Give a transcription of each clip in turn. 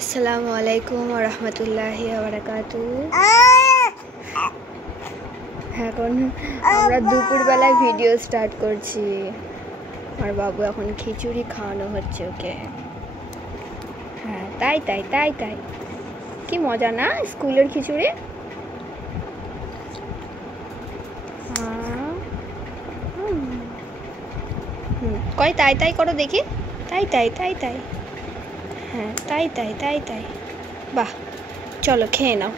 আসসালামু আলাইকুম ওয়া রাহমাতুল্লাহি ওয়া বারাকাতুহু। এখন আমরা দুপুরবেলায় ভিডিও স্টার্ট করছি। আর বাবু এখন খিচুড়ি খাওয়ানো হচ্ছে ওকে। হ্যাঁ, তাই তাই তাই তাই কি মজা না স্কুলের খিচুড়ি। কই তাই তাই করো দেখি। তাই তাই তাই তাই, হ্যাঁ তাই তাই তাই তাই। বাহ, চলো খেয়ে নাও।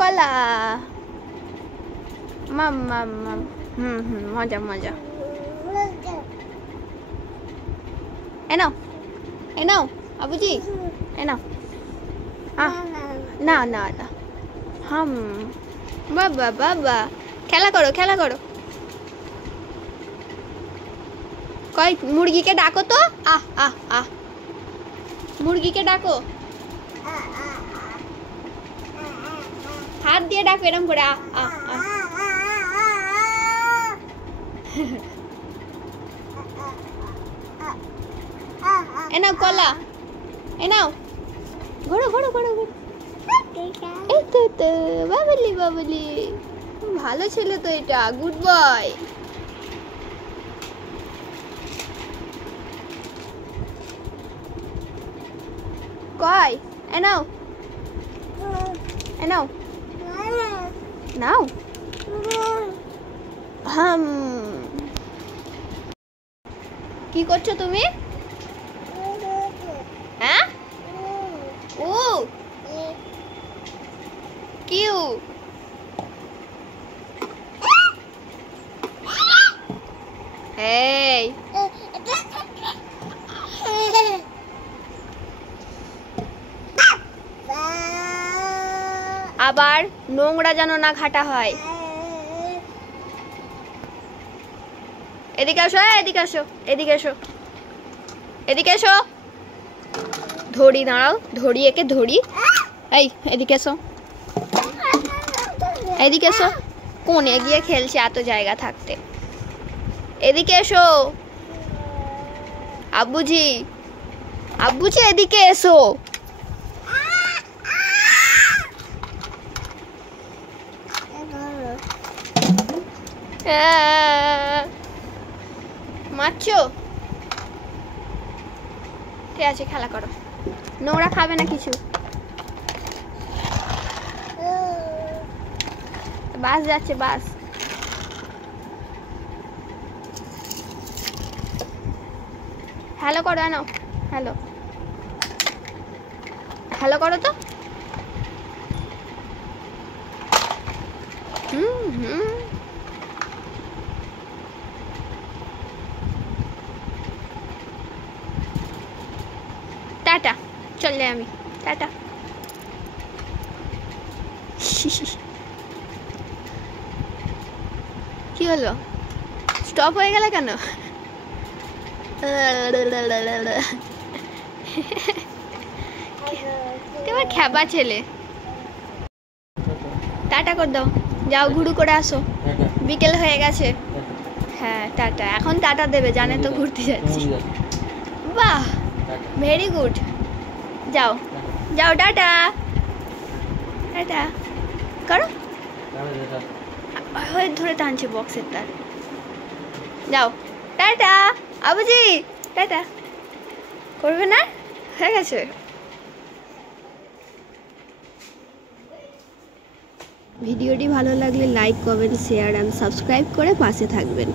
কলা মাম মাম মাম, মজা মজা। এনাও এনাও আবুজি, এনাও। না না না, বাবা বাবা, খেলা করো খেলা করো। কই মুরগিকে ডাকো তো। আহ আহ আহ, মুরগিকে ডাকো, হাত দিয়ে ডাকো এরম করে। আহ আহ আহ। এনাও কলা, এনাও। ঘোরো ঘোরো ঘোরো ঘোরো। এই তো তো বাবলি বাবলি, ভালো ছেলে তো এটা, গুড বয়। কই এনাও এনাও নাও। কি করছো তুমি? হ্যাঁ, ও কিউ। এই আবার নোংরা যেন না ঘাটা হয়। এদিকে আসো, এদিকে আসো, এদিকে এসো, এদিকে এসো। ধরি, দাঁড়াও, ধরি একে ধরি। এই এদিকে এসো, এদিকে এসো। কোণে গিয়ে খেলছে এত জায়গা থাকতে। এদিকে এসো আব্বুজি, আব্বুজি এদিকে এসো। মারছো? ঠিক আছে, খেলা করো। নোংরা খাবে না কিছু। বাস যাচ্ছে, বাস। হ্যালো করো, নাও হ্যালো, হ্যালো করো তো। টাটা, চলে আমি, টাটা। কি হলো, স্টপ হয়ে গেল কেন? তোমার খেপা ছেলে। টাটা করে দাও, যাও ঘুরু করে আসো, বিকেল হয়ে গেছে। হ্যাঁ টাটা, এখন টাটা দেবে, জানে তো ঘুরতে যাচ্ছি। বাহ, ভেরি গুড। যাও যাও, টাটা টাটা করো। ধরে টানছে বক্সের তার। যাও টাটা আবুজি, টাটা করবে না, হয়ে গেছে। ভিডিওটি ভালো লাগলে like, comment, share and subscribe করে পাশে থাকবেন।